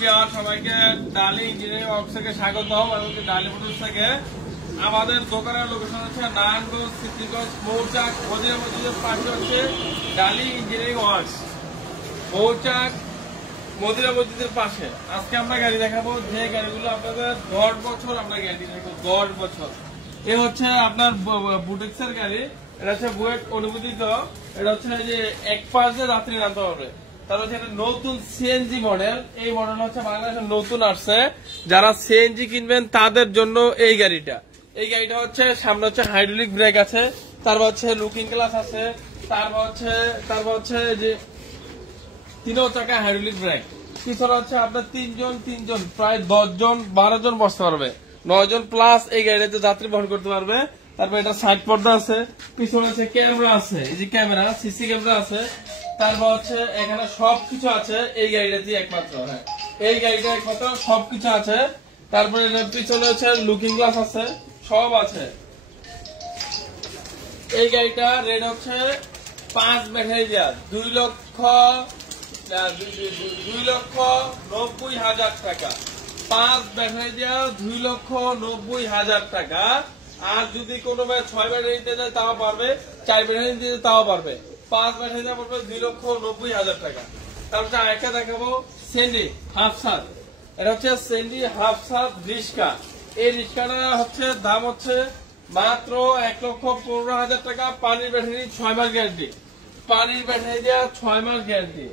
Viewer, সবাইকে ডালি engineering works থেকে স্বাগতম। এবং ডালি মোটরস থেকে আমাদের দোকানের লোকেশন হচ্ছে নারায়ণগঞ্জ, সিদ্ধিরগঞ্জ, মৌচাক, মদিনা মসজিদের পাশে হচ্ছে ডালি ইঞ্জিনিয়ারিং ওয়ার্কস, মৌচাক মদিনা মসজিদের পাশে। আজকে আমরা গাড়ি দেখাবো, যে গাড়িগুলো আপনাদের 10 বছর আমরা গ্যারান্টি দেখাবো। 10 বছর। এ হচ্ছে আপনার বুটেক্সের গাড়ি, এটা হচ্ছে বুয়েট অনুমোদিত। এটা হচ্ছে যে এক পাশে যাত্রী নামতে পারবে। তার হচ্ছে এটা নতুন সিএনজি মডেল। এই মডেল হচ্ছে বাংলাদেশে নতুন আসছে। যারা সিএনজি কিনবেন তাদের জন্য এই গাড়িটা। এই গাড়িটা হচ্ছে সামনে হচ্ছে হাইড্রোলিক ব্রেক আছে, তারপর হচ্ছে লুকিং গ্লাস আছে, তারপর হচ্ছে যে 3 চাকা হাইড্রোলিক ব্রেক। পিছনে হচ্ছে আপনার তিনজন প্রায় 10 জন 12 জন বসতে পারবে, 9 জন প্লাস এই গাড়িতে যাত্রী বহন করতে পারবে। তারপর এটা সাইড পর্দা আছে, পিছনে আছে ক্যামেরা আছে, এই যে ক্যামেরা সিসি ক্যামেরা আছে। তারপর হচ্ছে এখানে সবকিছু আছে এই গাড়িটাতে একমাত্র। হ্যাঁ, এই গাড়িটা একমাত্র সবকিছু আছে। তারপরে পিছনে হচ্ছে লুকিং গ্লাস আছে, সব আছে। এই গাড়িটা রেট হচ্ছে 5 ব্যাটারি দেওয়া 2,90,000 টাকা। 5 ব্যাটারি দেওয়া 2,90,000 টাকা। আর যদি কোনো 6 ব্যাটারি নিতে যায় তাও পারবে, 4 ব্যাটারি নিতে যায় তাও পারবে। 5 ব্যাটারি দেওয়া পড়বে 2,90,000 টাকা। তারপর আরেকটা দেখাবো সেন্ডি হাফসাদ। এটা হচ্ছে সেন্ডি হাফসাদ রিক্সা। এই রিক্সাটা হচ্ছে দাম হচ্ছে মাত্র 1,15,000 টাকা। পানির ব্যাটারি 6 মাস গ্যারান্টি। পানির ব্যাটারি দেওয়া 6 মাস গ্যারান্টি।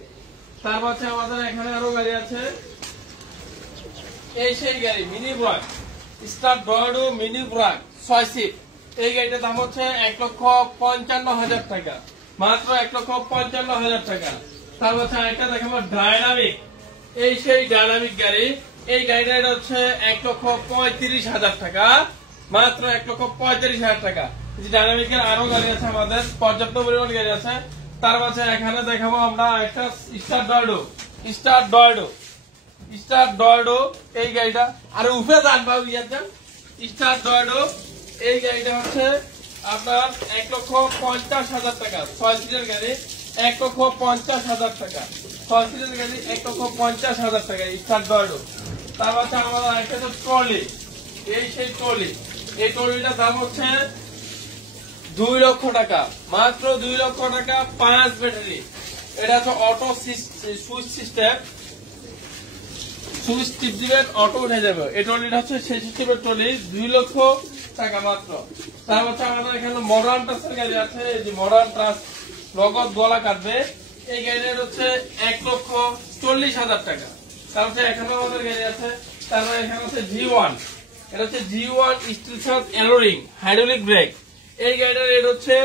তারপর হচ্ছে আমাদের এখানে আরো গাড়ি আছে। এই সেই গাড়ি মিনি ব্রাক, স্টার ডয়েডো মিনি ব্রাক 6 সিট। এই গাড়িটার দাম হচ্ছে 1,55,000 টাকা, মাত্র 1,55,000 টাকা। তারপর হচ্ছে আরেকটা দেখাবো ডায়নামিক। এই সেই ডায়নামিক গাড়ি। এই গাড়িটা হচ্ছে 1,35,000 টাকা, মাত্র 1,35,000 টাকা। ডায়নামিকের আরো গাড়ি আছে, আমাদের পর্যাপ্ত পরিমাণ গাড়ি আছে। তার মাঝে এখানে দেখাবো আমরা একটা স্টার ডয়েডো এই গাড়িটা। আর উপরে জানবো স্টার ডয়েডো। এই গাড়িটা হচ্ছে আপনার 1,50,000 টাকা। 6 সিটের গাড়ি 1,50,000 টাকা। 6 সিটের গাড়ি 1,50,000 টাকা স্টার ডয়েডো। তার মাঝে আমাদের একটা ট্রলি। এই সেই ট্রলি। এই ট্রলিটার দাম হচ্ছে 2 লক্ষ টাকা, মাত্র 2 লক্ষ টাকা। 5 ব্যাটারি। এটা হচ্ছে অটো সুইচ সিস্টেম, সুইচ টিপ দিবেন অটো উঠে যাবে। এই ট্রলিটা হচ্ছে সেই সিস্টেমের ট্রলি, 2 লক্ষ টাকা মাত্র। তার হচ্ছে আমাদের এখানে মডার্ন ট্রাসের গাড়ি আছে, যে মডার্ন ট্রাস নগদ গলা কাটবে। এই গাড়িটার হচ্ছে 1,40,000 টাকা। তার হচ্ছে এখানে আমাদের গাড়ি আছে। তারপরে এখানে হচ্ছে G1। এটা হচ্ছে G1 স্টিল শাফট এলোরিং হাইড্রোলিক ব্রেক। এই গাড়িটার রেট হচ্ছে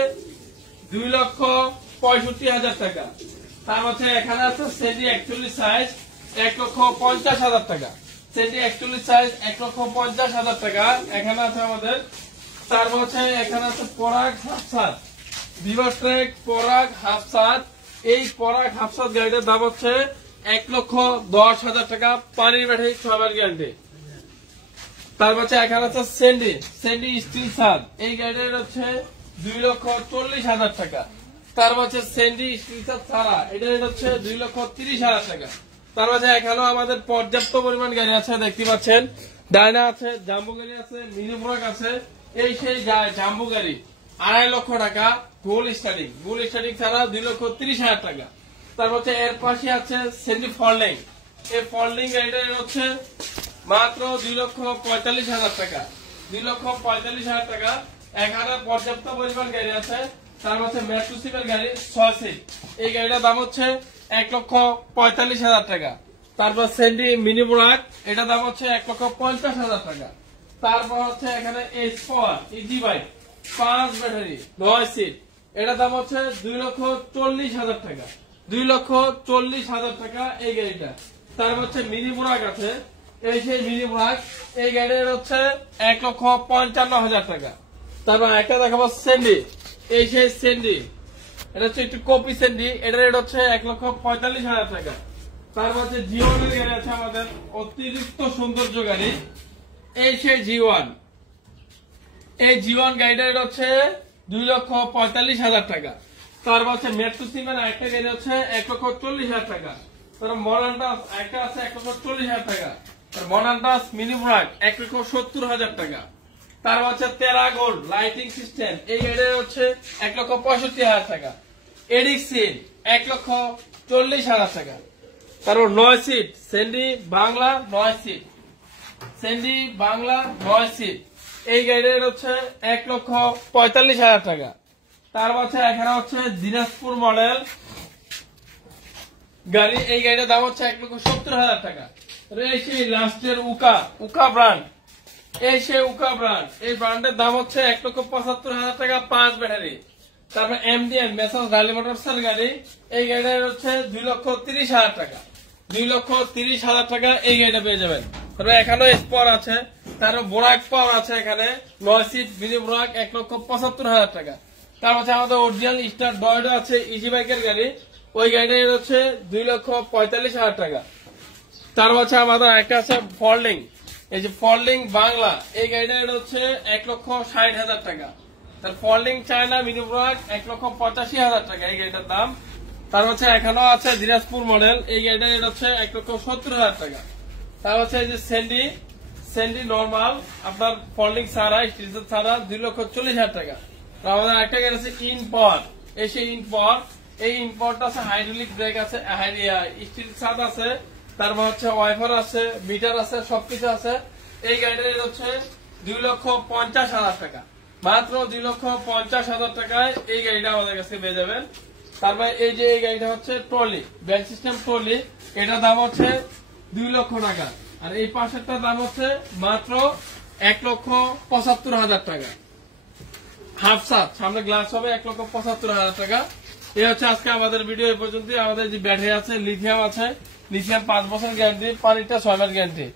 2,65,000 টাকা। তার হচ্ছে এখানে আছে সেন্ডি 41 সাইজ 1,50,000 টাকা। সেন্ডি 41 সাইজ 1,50,000 টাকা এখানে আছে আমাদের। তারপর হচ্ছে এখানে আছে পরাগ হাফসাদ, ভিভাট্রেক পরাগ হাফসাদ। এই পরাগ হাফসাদ গাড়িটার দাম হচ্ছে 1,10,000 টাকা। পানির ব্যাটারি 6 মাস গ্যারান্টি। তারপর এখানে আছে সেন্ডি স্টিল সাদ। এই গাড়িটার হচ্ছে 2,40,000 টাকা। তারপর সেন্ডি স্টিল সাদ ছাড়া এটার হচ্ছে 2,30,000 টাকা। তারপর এখানেও আমাদের পর্যাপ্ত পরিমাণ গাড়ি আছে, দেখতে পাচ্ছেন। ডায়না আছে, জাম্বো গাড়ি আছে, মিনি ব্রাক আছে। এই সেই জাম্বো গাড়ি 2.5 লক্ষ টাকা। গোল স্টার্টিং ছাড়া 2,30,000 টাকা। তারপর এর পাশে আছে সেন্ডি ফল্ডিং। এই ফল্ডিং গাড়িটার হচ্ছে মাত্র 2,45,000 টাকা। 2,45,000 টাকা। এখানে পর্যাপ্ত পরিমাণ গাড়ি আছে। তার মধ্যে মেট্রো সিপের গাড়ি 6 সিট। এই গাড়িটার দাম হচ্ছে 1,45,000 টাকা। তারপর সেন্ডি মিনি ব্রাক, এটা দাম হচ্ছে 1,50,000 টাকা। তারপর হচ্ছে এখানে S4 easy bike 5 battery 9 seat. এটা দাম হচ্ছে 2,40,000 টাকা। 2,40,000 টাকা এই গাড়িটা। তারপর হচ্ছে মিনি ব্রাক আছে। এই সেই মিনি ব্রাক। এই গাড়ির হচ্ছে 1,55,000 টাকা। তারপর একটা দেখাবো সেন্ডি। এই সেই সেন্ডি, এটা হচ্ছে একটু কপি সেন্ডি। এটার রেট হচ্ছে 1,45,000 টাকা। তারপর হচ্ছে G1 গাড়ি আছে আমাদের, অতিরিক্ত সৌন্দর্য গাড়ি। এই সেই G1। এই G1 গাড়িটার রেট হচ্ছে 2,45,000 টাকা। তারপর হচ্ছে মেট্রো সিমের একটা গাড়ি হচ্ছে 1,40,000 টাকা। মডার্ন টাচ একটা আছে 1,40,000 টাকা। মডার্ন টাচ মিনি ব্রাক 1,70,000 টাকা। তার হচ্ছে তেরা গোল্ড লাইটিং সিস্টেম, এই গাড়ির হচ্ছে 1,65,000 টাকা। এডিক্সিন 1,40,000 টাকা। তারপর 9 সিট সেন্ডি বাংলা 9 সিট, সেন্ডি বাংলা 9 সিট, এই গাড়ির হচ্ছে 1,45,000 টাকা। তার হচ্ছে এখানে হচ্ছে দিনাজপুর মডেল গাড়ি, এই গাড়ির দাম হচ্ছে 1,70,000 টাকা। এই সেই লাস্টের উকা ব্র্যান্ড, এই সেই উকা ব্র্যান্ড, এই ব্র্যান্ডের দাম হচ্ছে 1,75,000 টাকা 5 ব্যাটারি। তারপর এমডিএন মেসার্স ডালি মোটরসের গাড়ি, এই গাড়ির হচ্ছে 2,30,000 টাকা, 2,30,000 টাকা এই গাড়িটা পেয়ে যাবেন। তারপরে এখানে স্পর আছে, তারপর বোরাক পাওয়ার আছে এখানে 9 সিট মিনি বোরাক 1,75,000 টাকা। তার হচ্ছে আমাদের অরিজিনাল স্টার ডয়েডো আছে ইজি বাইকের গাড়ি, ওই গাড়িটার হচ্ছে 2,45,000 টাকা। তার হচ্ছে আমাদের একটা আছে ফল্ডিং, এই যে ফল্ডিং বাংলা, এই গাড়িটার হচ্ছে 1,60,000 টাকা। তার ফল্ডিং চায়না মিনি ব্রাক 1,85,000 টাকা এই গাড়িটার দাম। তার হচ্ছে এখানেও আছে দিনাজপুর মডেল, এই গাড়িটার হচ্ছে 1,70,000 টাকা। তার হচ্ছে এই যে সেন্ডি নর্মাল আপনার ফল্ডিং ছাড়া স্টিল ছাড়া 2,40,000 টাকা। আমাদের একটা গাড়ি আছে ইনপট, এই সেই ইনপট, এই ইনপটটা আছে হাইড্রোলিক ব্রেক আছে, স্টিল ছাদ আছে, তারপর হচ্ছে ওয়াইফার আছে, মিটার আছে, সবকিছু আছে। এই গাড়িটার হচ্ছে 2,50,000 টাকা, মাত্র 2,50,000 টাকায় এই গাড়িটা আমাদের কাছে পেয়ে যাবেন। তারপর এই যে এই গাড়িটা হচ্ছে ট্রলি ব্যাক সিস্টেম ট্রলি, এটার দাম হচ্ছে 2 লক্ষ টাকা। আর এই পাশেরটার দাম হচ্ছে মাত্র 1,75,000 টাকা। হাফ সাত সামনে গ্লাস হবে 1,75,000 টাকা। এই হচ্ছে আজকে আমাদের ভিডিও এই পর্যন্ত। আমাদের যে ব্যাটারি আছে লিথিয়াম আছে, লিথিয়াম 5 বছর গ্যারান্টি, পানিটা 6 মাস গ্যারান্টি।